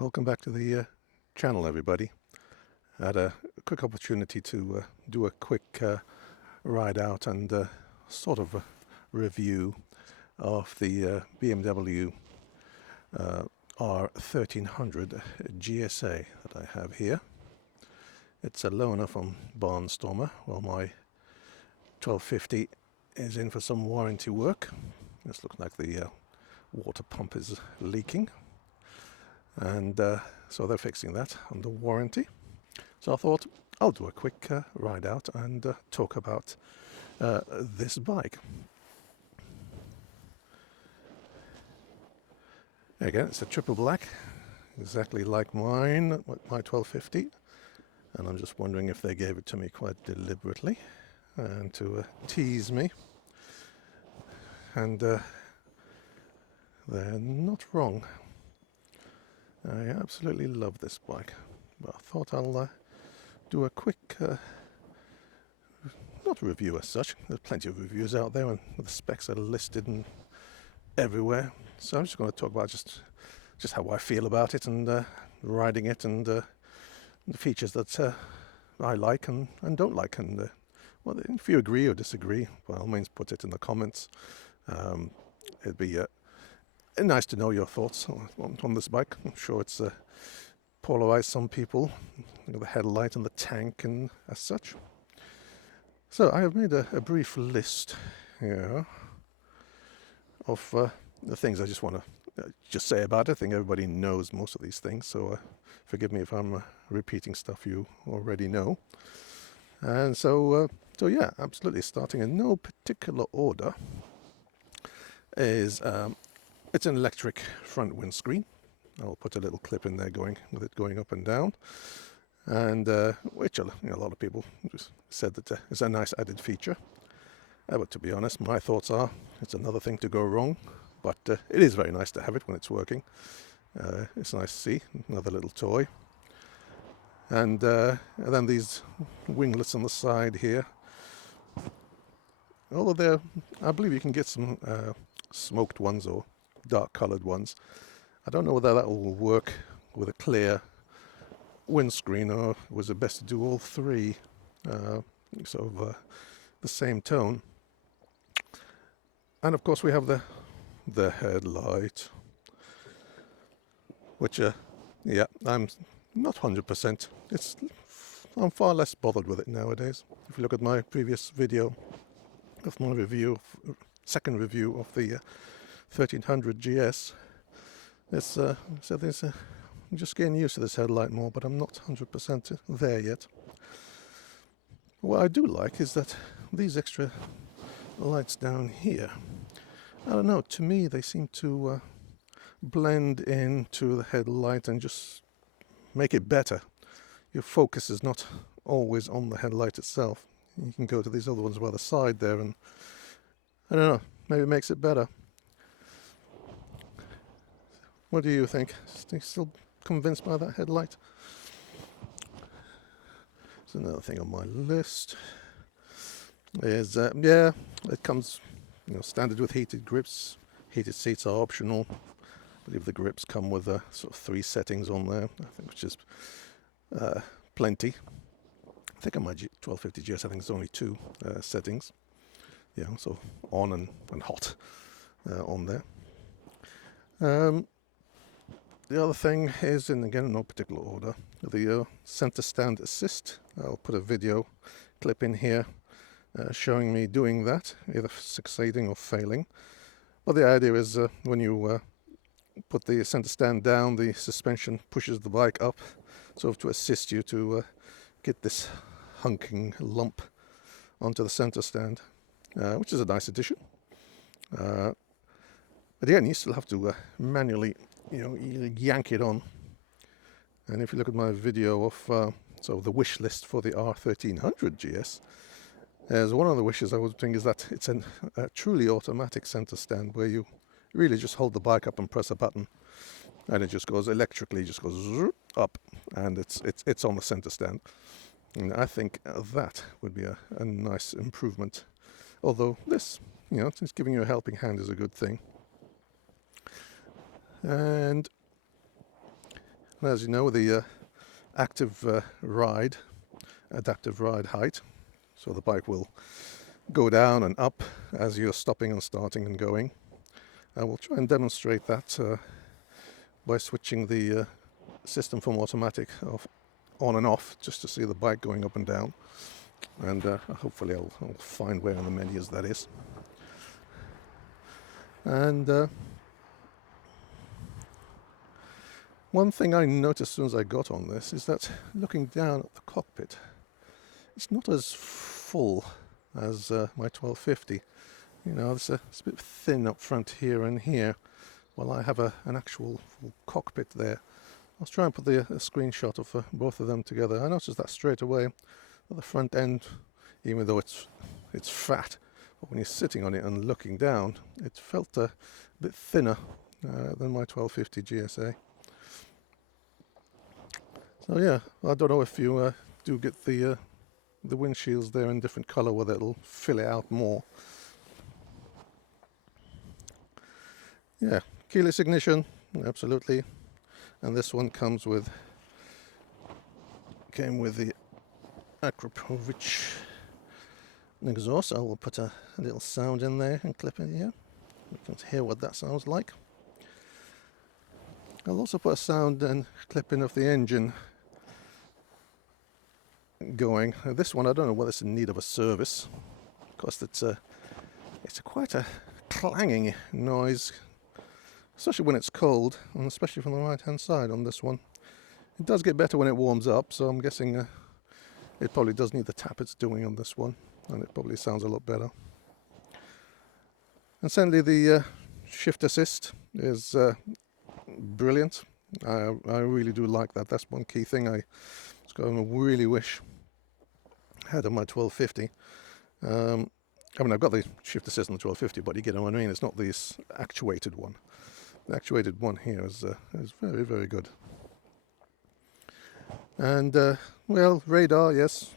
Welcome back to the channel, everybody. I had a quick opportunity to do a quick ride out and sort of a review of the BMW R1300 GSA that I have here. It's a loaner from Barnstormer, while my 1250 is in for some warranty work. This looks like the water pump is leaking, and so they're fixing that under warranty. So I thought I'll do a quick ride out and talk about this bike. Again, it's a triple black, exactly like mine, my 1250, and I'm just wondering if they gave it to me quite deliberately and to tease me, and they're not wrong. I absolutely love this bike, but I thought I'll do a quick, not review as such. There's plenty of reviews out there and the specs are listed and everywhere, so I'm just going to talk about just how I feel about it and riding it and the features that I like and don't like, and well, if you agree or disagree, by all means put it in the comments. It'd be nice to know your thoughts on this bike. I'm sure it's polarized some people, the headlight and the tank and as such. So I have made a brief list here of the things I just want to just say about it. I think everybody knows most of these things, so forgive me if I'm repeating stuff you already know. And so yeah, absolutely, starting in no particular order is it's an electric front windscreen. I'll put a little clip in there with it going up and down, and which a lot of people just said that it's a nice added feature. But to be honest, my thoughts are it's another thing to go wrong, but it is very nice to have it when it's working. It's nice to see, another little toy. And then these winglets on the side here. Although I believe you can get some smoked ones or dark colored ones. I don't know whether that will work with a clear windscreen, or was it best to do all three sort of the same tone. And of course we have the headlight, which yeah, I'm not 100%. I'm far less bothered with it nowadays. If you look at my previous video of my second review of the 1300 GS, so I'm just getting used to this headlight more, but I'm not 100% there yet. What I do like is that these extra lights down here, I don't know, to me they seem to blend into the headlight and just make it better. Your focus is not always on the headlight itself. You can go to these other ones by the side there, and I don't know, maybe it makes it better. What do you think? Are you still convinced by that headlight? There's another thing on my list. Is yeah, it comes standard with heated grips. Heated seats are optional. I believe the grips come with sort of 3 settings on there, I think, which is plenty. I think on my 1250 GS, I think it's only 2 settings. Yeah, so on and hot on there. The other thing is, in again no particular order, the center stand assist. I'll put a video clip in here showing me doing that, either succeeding or failing. But the idea is when you put the center stand down, the suspension pushes the bike up, sort of to assist you to get this hunking lump onto the center stand, which is a nice addition. But again, you still have to manually yank it on. And if you look at my video of so the wish list for the R1300 GS, as one of the wishes I was doing is that it's a truly automatic center stand, where you really just hold the bike up and press a button, and it just goes electrically, just goes up, and it's on the center stand. And I think that would be a nice improvement. Although this, it's giving you a helping hand is a good thing. And As you know, the adaptive ride height, so the bike will go down and up as you're stopping and starting and going. I will try and demonstrate that by switching the system from automatic on and off, just to see the bike going up and down, and hopefully I'll find where in the menus that is. And one thing I noticed as soon as I got on this is that looking down at the cockpit, it's not as full as my 1250. You know, it's a bit thin up front here and here, while I have an actual full cockpit there. I'll try and put a screenshot of both of them together. I noticed that straight away at the front end, even though it's fat, but when you're sitting on it and looking down, it felt a bit thinner than my 1250 GSA. So yeah, I don't know if you do get the windshields there in different colour, whether it'll fill it out more. Yeah, keyless ignition, absolutely. And this one came with the Actuated exhaust. I will put a little sound in there and clip it here. You can hear what that sounds like. I'll also put a sound and clip in of the engine going. This one, I don't know whether it's in need of a service, because it's quite a clanging noise, especially when it's cold, and especially from the right hand side on this one. It does get better when it warms up, so I'm guessing it probably does need the tappets doing on this one, and it probably sounds a lot better. And certainly the shift assist is brilliant. I really do like that. That's one key thing I really wish I had on my 1250. I mean, I've got the shift assist on the 1250, but you get what I mean. It's not this actuated one. The actuated one here is very, very good. And well, radar, yes,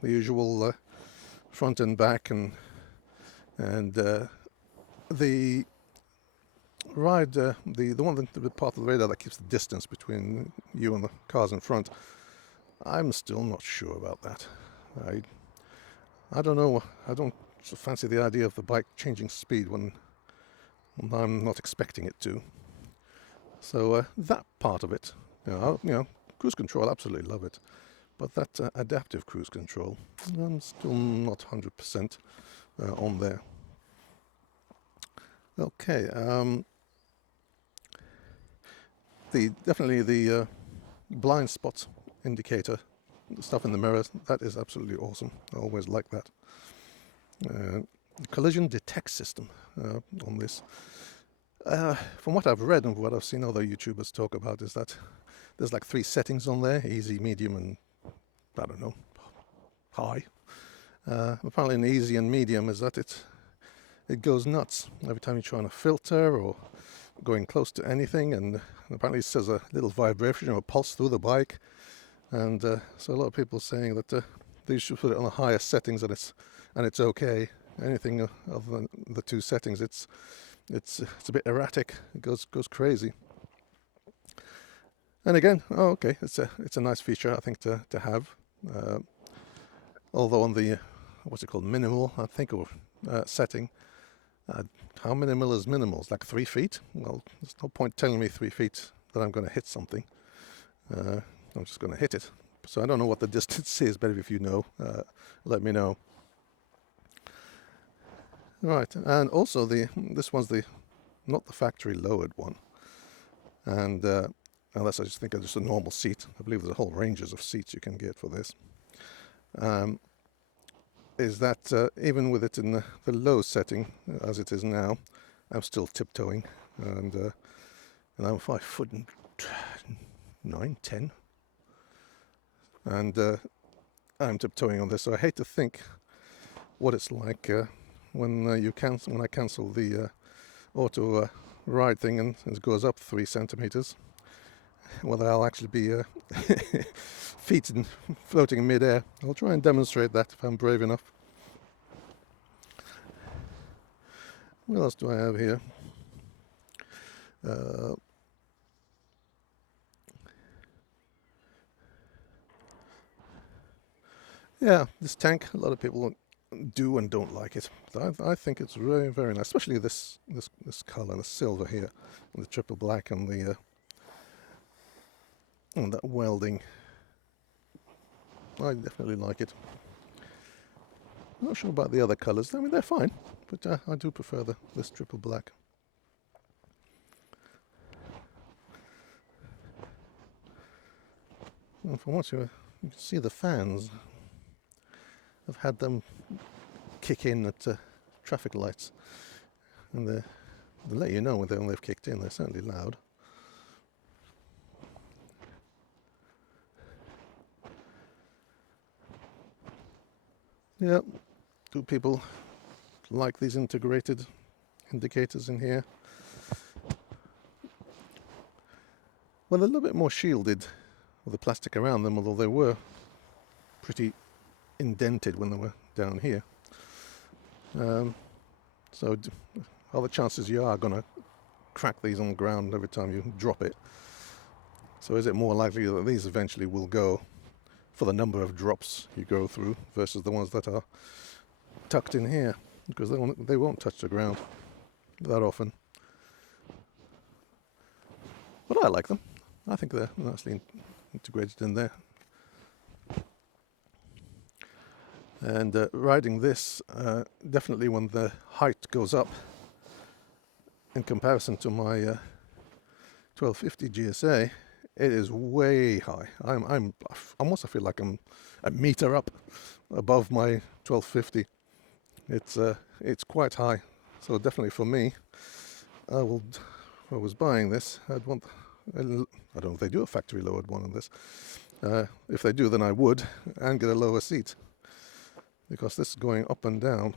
the usual front and back, and the ride, the part of the radar that keeps the distance between you and the cars in front. I'm still not sure about that. I don't know. I don't fancy the idea of the bike changing speed when I'm not expecting it to. So that part of it, you know, cruise control, absolutely love it. But that adaptive cruise control, I'm still not 100% on there. Okay, definitely the blind spot indicator, the stuff in the mirror, that is absolutely awesome. I always like that. Collision detect system on this. From what I've read and what I've seen other YouTubers talk about, is that there's like 3 settings on there: easy, medium, and I don't know, high. Apparently in easy and medium is that it goes nuts every time you're trying to filter or going close to anything, and apparently it says a little vibration or pulse through the bike, and so a lot of people are saying that they should put it on the higher settings and it's okay. Anything other than the 2 settings, it's a bit erratic. It goes crazy. And again, oh, okay, it's a nice feature, I think, to have. Although on the what's it called, minimal, I think, or setting. How minimal is minimal? It's like 3 feet? Well, there's no point telling me 3 feet that I'm going to hit something. I'm just going to hit it. So I don't know what the distance is, but if you know, let me know. Right, and also this one's not the factory lowered one. And unless I just think of just a normal seat. I believe there's a whole ranges of seats you can get for this. Is that even with it in the low setting, as it is now, I'm still tiptoeing, and I'm 5'9", 10, and I'm tiptoeing on this. So I hate to think what it's like when I cancel the auto ride thing and it goes up 3 centimeters. Whether I'll actually be feet and floating in mid-air. I'll try and demonstrate that if I'm brave enough. What else do I have here? Yeah, this tank, a lot of people do and don't like it. I think it's very, very nice, especially this color, the silver here, and the triple black, and the and that welding. I definitely like it. I'm not sure about the other colors. I mean, they're fine, but I do prefer this triple black. And from what you can see, the fans. I've had them kick in at traffic lights, and they let you know when they've kicked in. They're certainly loud. Yeah, do people like these integrated indicators in here? Well, they're a little bit more shielded with the plastic around them, although they were pretty indented when they were down here. So are the chances you are going to crack these on the ground every time you drop it? So is it more likely that these eventually will go for the number of drops you go through versus the ones that are tucked in here? Because they won't touch the ground that often. But I like them. I think they're nicely integrated in there. And riding this, definitely when the height goes up in comparison to my 1250 GSA, it is way high. I almost feel like I'm a meter up above my 1250. It's quite high. So definitely for me, if I was buying this, I'd want. I don't know if they do a factory lowered one on this. If they do, then I would, and get a lower seat. Because this is going up and down,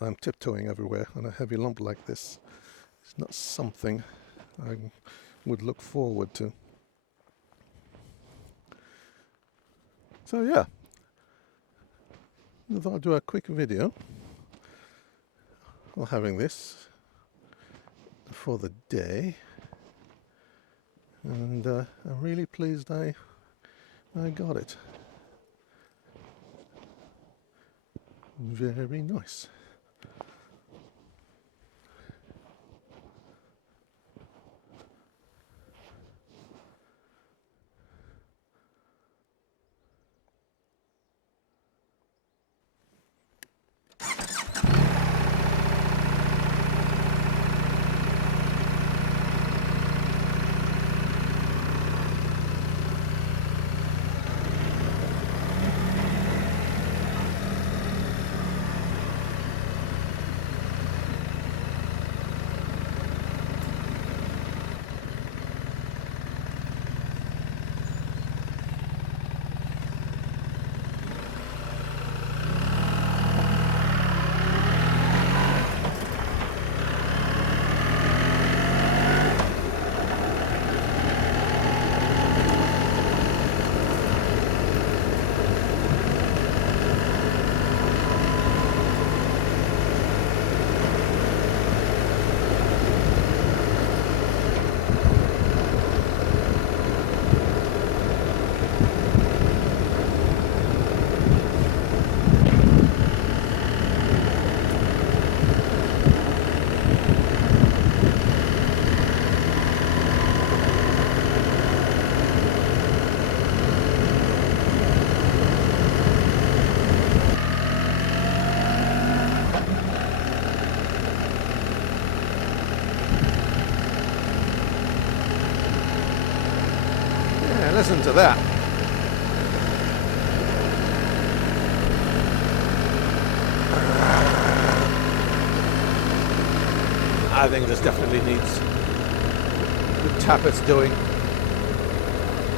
I'm tiptoeing everywhere, and a heavy lump like this is not something I would look forward to. So yeah, I thought I'd do a quick video while having this for the day, and I'm really pleased I got it. Very nice. Listen to that. I think this definitely needs good tappets doing.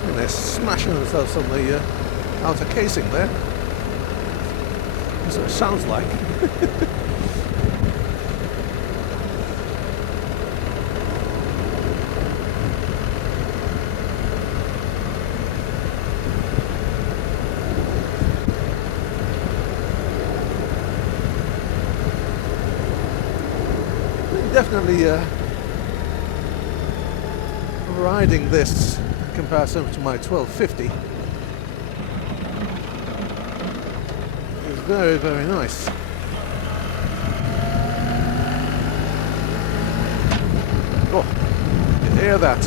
And they're smashing themselves on the outer casing there. That's what it sounds like. Definitely riding this in comparison to my 1250. very, very nice. Oh, you hear that?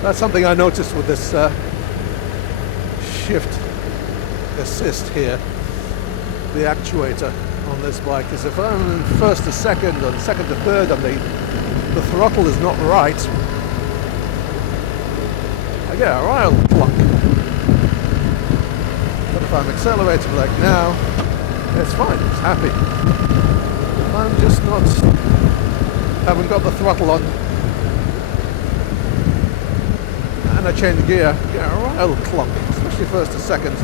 That's something I noticed with this shift assist here, the actuator on this bike, is if I'm in first to second and second to third and the throttle is not right, I get a wild plunk. But if I'm accelerating like now, it's fine, it's happy. If I'm just not, haven't got the throttle on and I change gear, I get a wild clunk, especially first to second.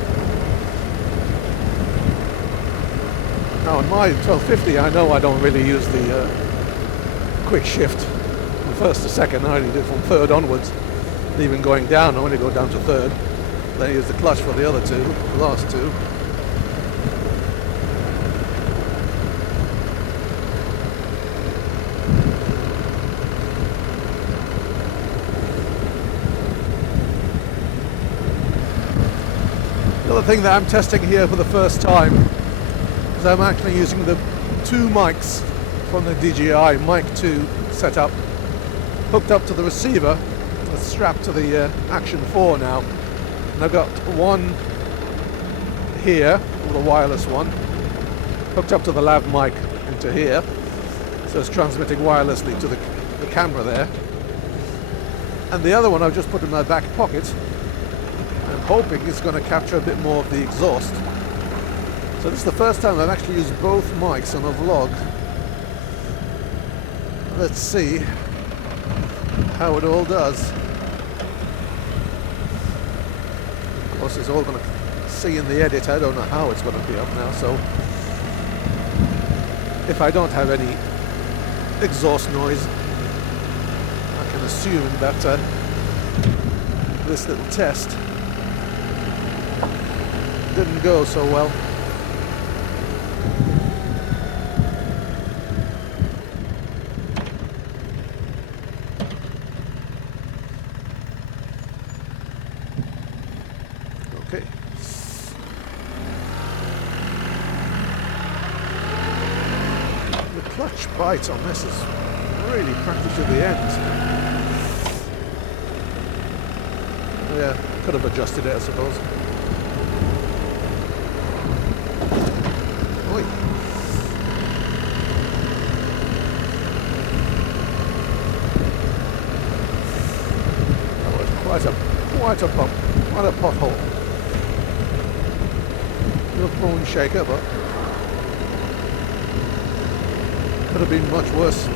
Now on my 1250 I know I don't really use the quick shift from first to second, I only do from third onwards. Even going down, I only go down to third. Then I use the clutch for the other two, the last two. The other thing that I'm testing here for the first time is I'm actually using the two mics from the DJI Mic 2 setup hooked up to the receiver. It's strapped to the Action 4 now, and I've got one here, the wireless one, hooked up to the lav mic into here, so it's transmitting wirelessly to the camera there, and the other one I've just put in my back pocket. I'm hoping it's going to capture a bit more of the exhaust. So this is the first time I've actually used both mics on a vlog. Let's see how it all does. Of course, it's all going to see in the edit. I don't know how it's going to be up now, so if I don't have any exhaust noise, I can assume that this little test didn't go so well. Okay. The clutch bite on this is really practically to the end. Yeah, could have adjusted it, I suppose. Oi. That was quite a bump, quite a pothole. Little bone shaker, but could have been much worse.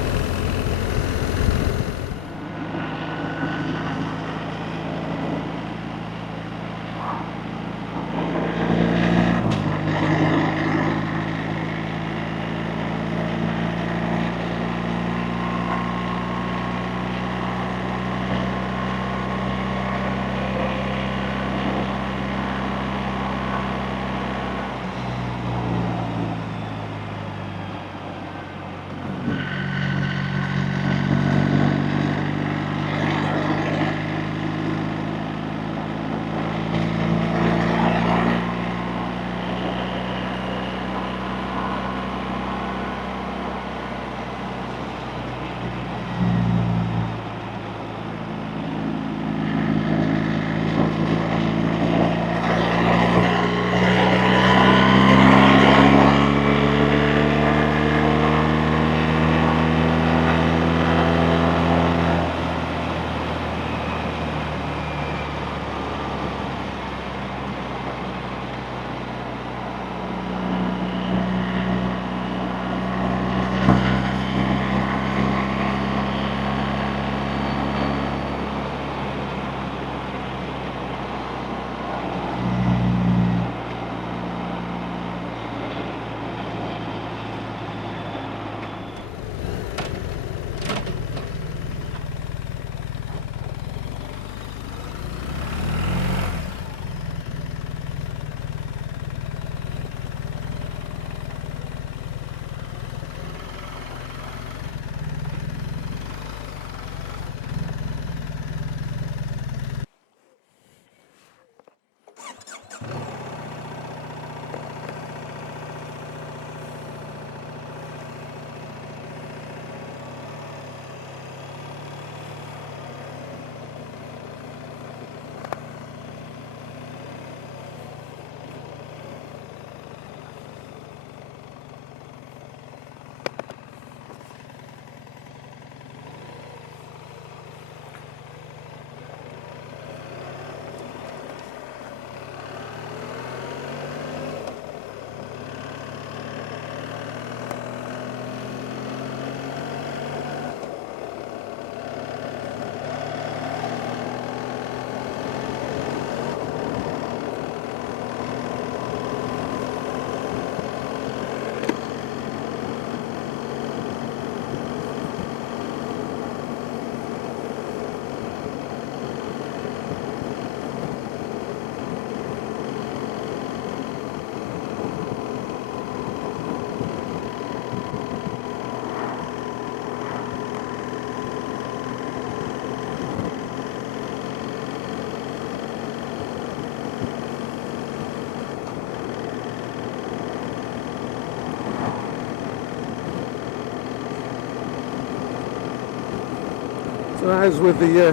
So as with the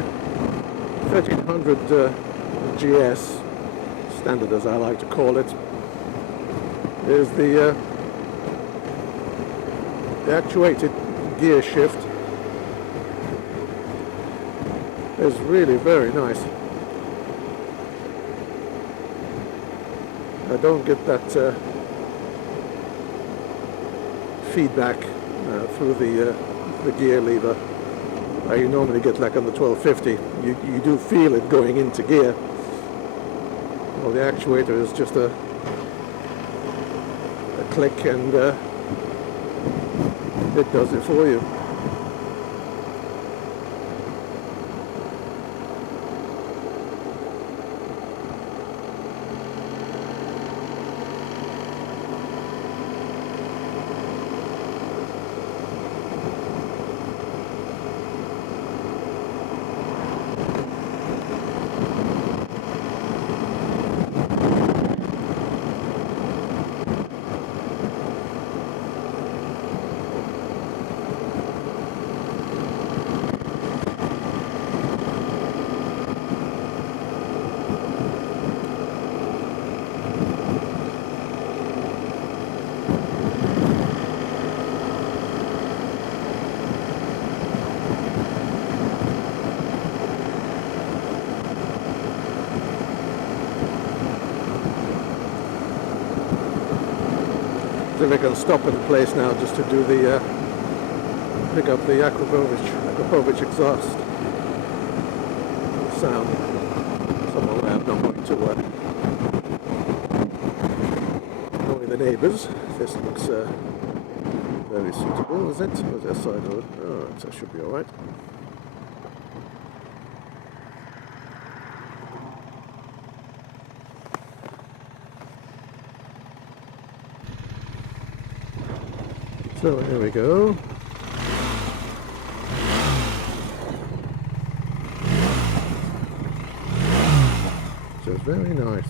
1300 GS, standard as I like to call it, is the actuated gear shift is really very nice. I don't get that feedback through the gear lever. You normally get like on the 1250. You do feel it going into gear. Well, the actuator is just a click and it does it for you. So we can stop at a place now just to do the pick up the Aquapovich exhaust sound. Somewhere I'm not going to annoy the neighbours. This looks very suitable, is it? Where's that side road? Oh, that should be alright. So here we go. So it's very nice.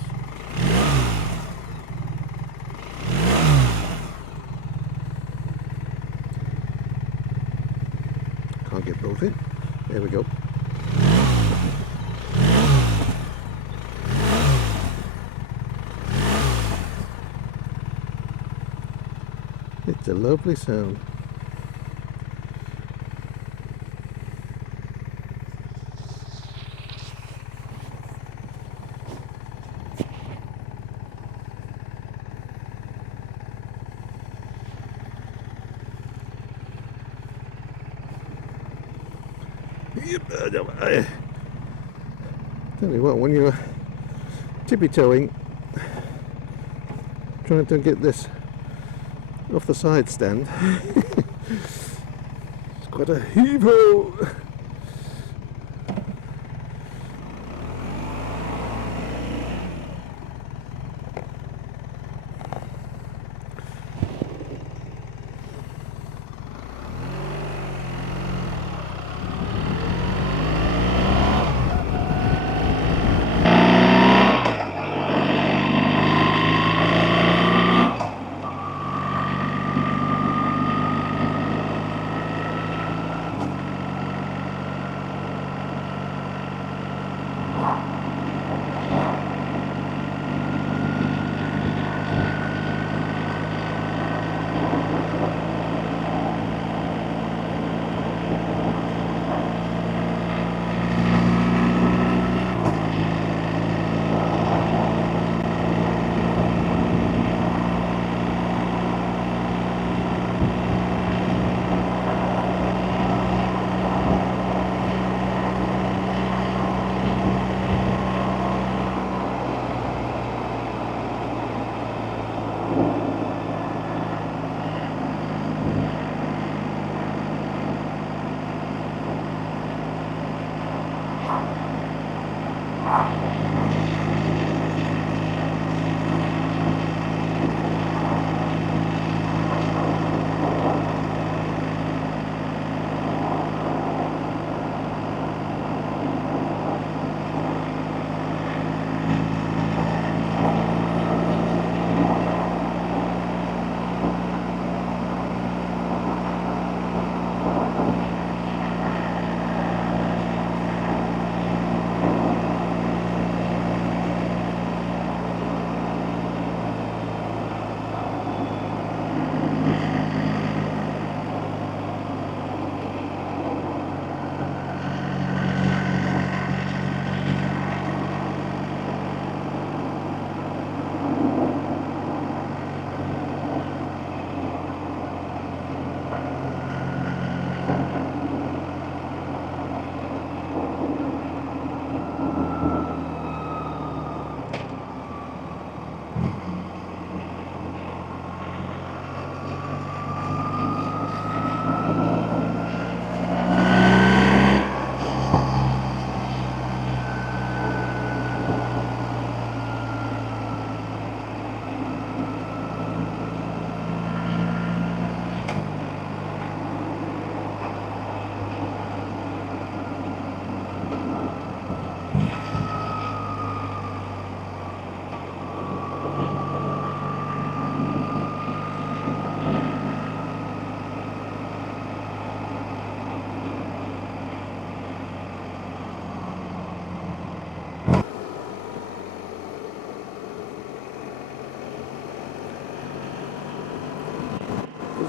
Can't get both in. There we go. It's a lovely sound. Tell you what, when you're tippy-toeing, trying to get this off the side stand, it's quite a heave-ho.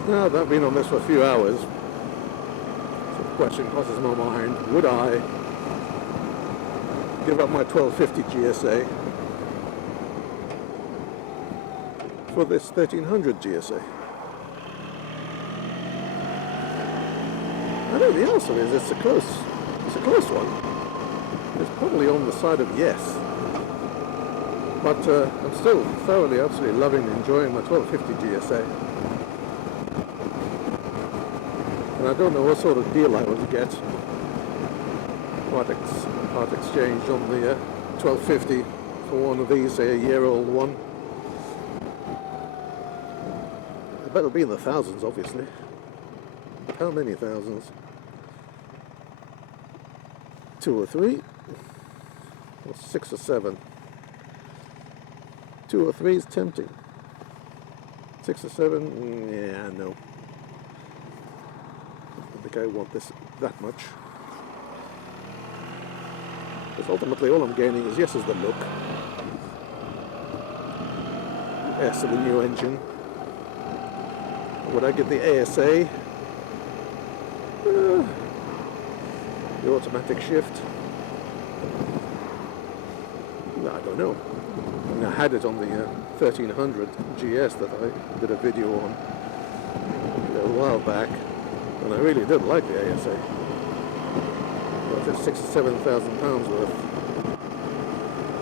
now that I've been on this for a few hours, so the question crosses my mind, would I give up my 1250 GSA for this 1300 GSA? I think the answer is it's a close one. It's probably on the side of yes. But I'm still thoroughly, absolutely loving and enjoying my 1250 GSA. And I don't know what sort of deal I would get. Part exchange on the 1250 for one of these, say a year-old one. I bet it'll be in the thousands, obviously. But how many thousands? 2 or 3? Or 6 or 7? 2 or 3 is tempting. 6 or 7? Yeah, no. I don't think I want this that much. Because ultimately all I'm gaining is, yes, is the look. Yes, of the new engine. Would I get the ASA? The automatic shift? No, I don't know. I mean, I had it on the 1300 GS that I did a video on a while back, and I really did like the ASA. Well, it's £6,000 or £7,000 worth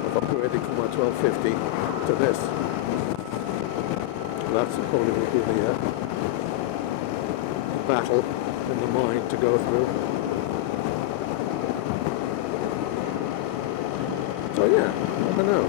of upgrading from my 1250 to this. That's probably going to be the battle in the mind to go through. So yeah, I don't know.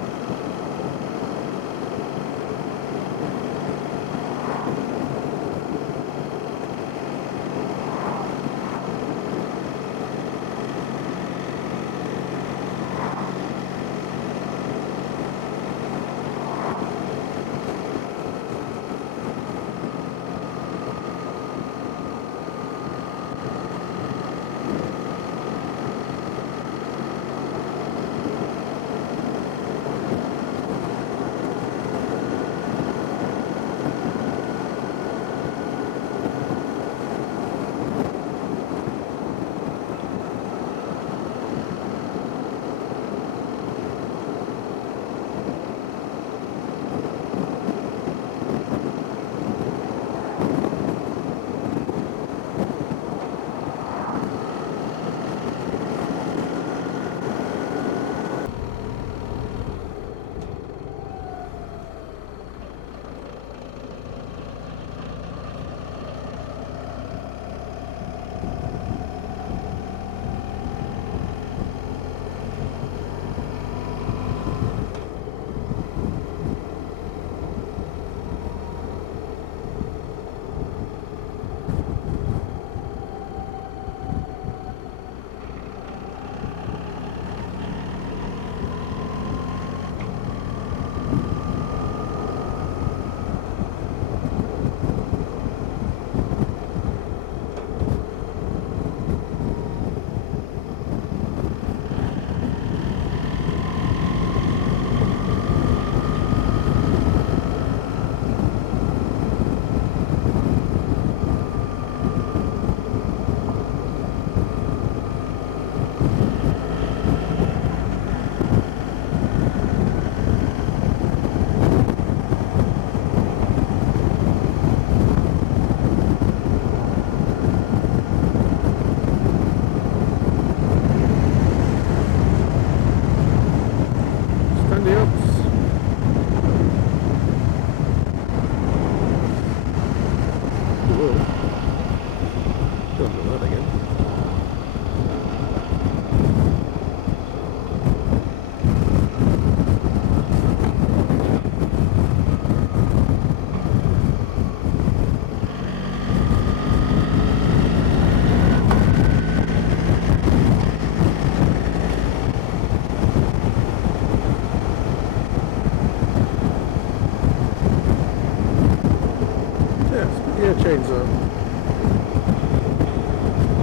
Chainsaw.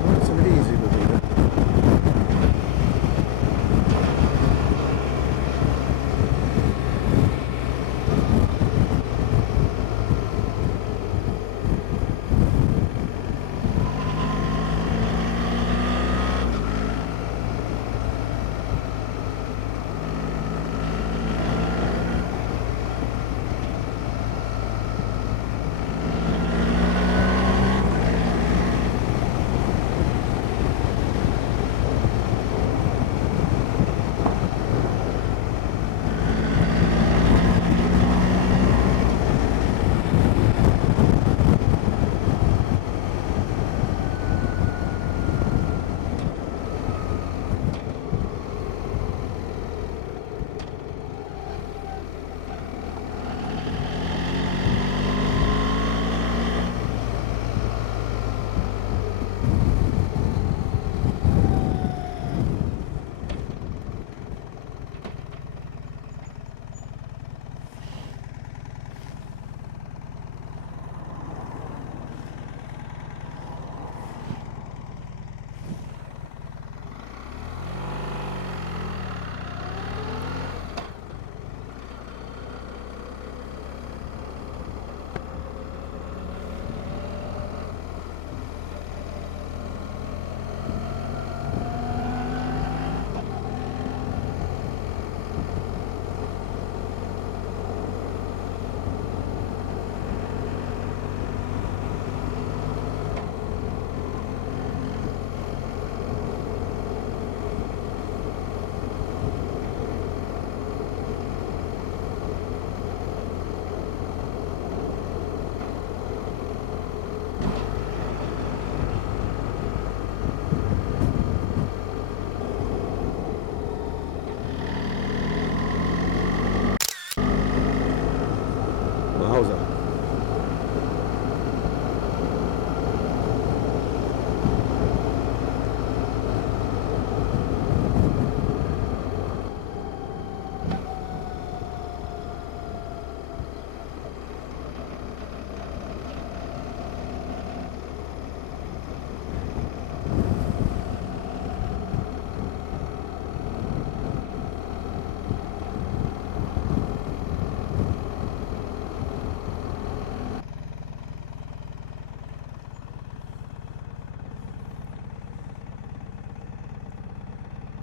Nice and easy with it.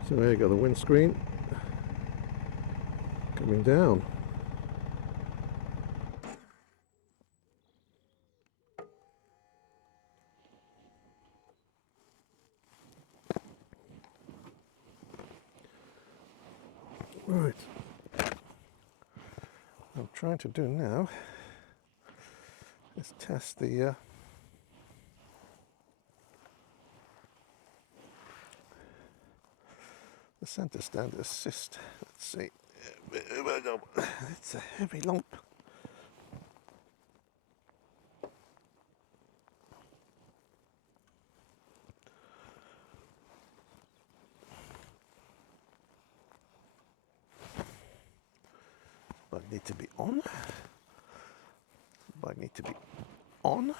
So there you go, the windscreen coming down. Right, what I'm trying to do now is test the center stand assist. Let's see. It's a heavy lump. But need to be on. But need to be on.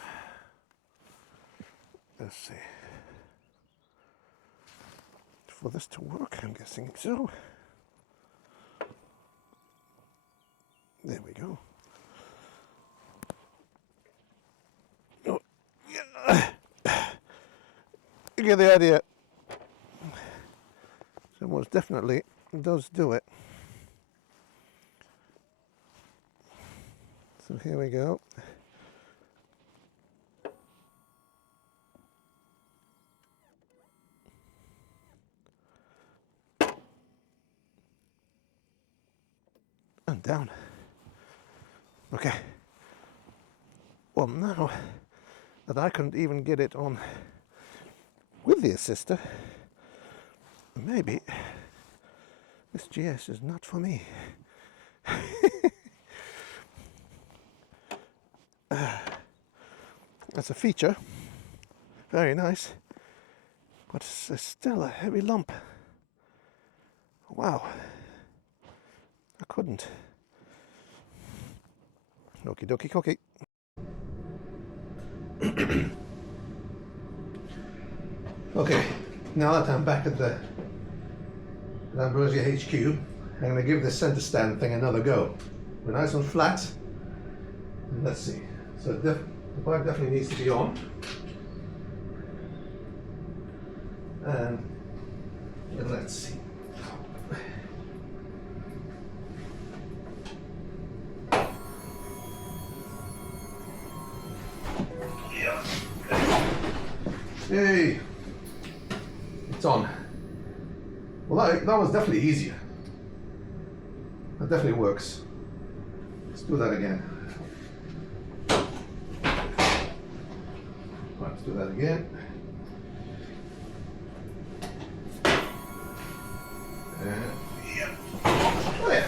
Let's see. For this to work, I'm guessing so. There we go. Oh, yeah. You get the idea. So most definitely does do it. So here we go. And down. Okay. Well, now that I couldn't even get it on with the assister, maybe this GS is not for me. That's a feature. Very nice. But it's still a heavy lump. Wow. I couldn't. Okie dokie cookie. Okay, now that I'm back at the Ambrosia HQ, I'm going to give this center stand thing another go. We're nice and flat. And let's see. So the bike definitely needs to be on. And let's see. Hey, it's on. Well, that was definitely easier. That definitely works. Let's do that again. Let's do that again. Yeah. Oh yeah.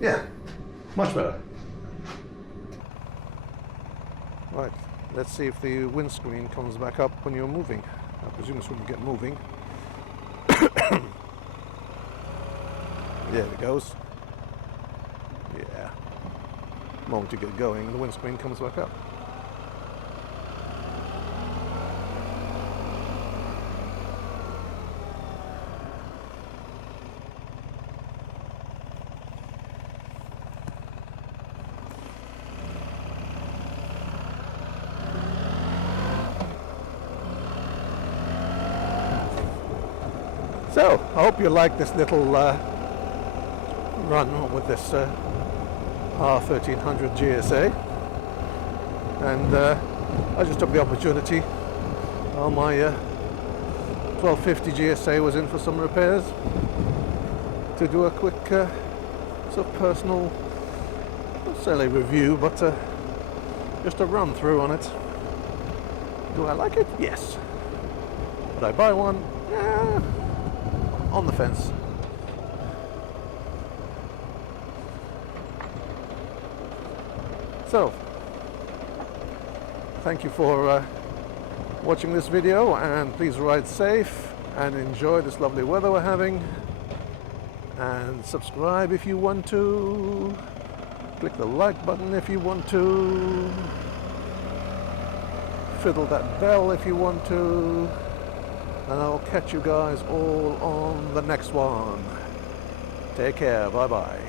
Yeah, much better. Right. Let's see if the windscreen comes back up when you're moving. I presume it's when you get moving. There it goes. Yeah. The moment you get going, the windscreen comes back up. So, I hope you like this little run with this R1300 GSA, and I just took the opportunity while my 1250 GSA was in for some repairs to do a quick sort of personal, not necessarily review, but just a run through on it. Do I like it? Yes. Would I buy one? Yeah. On the fence. So, thank you for watching this video, and please ride safe and enjoy this lovely weather we're having, and subscribe if you want to, click the like button if you want to, fiddle that bell if you want to, and I'll catch you guys all on the next one. Take care. Bye bye.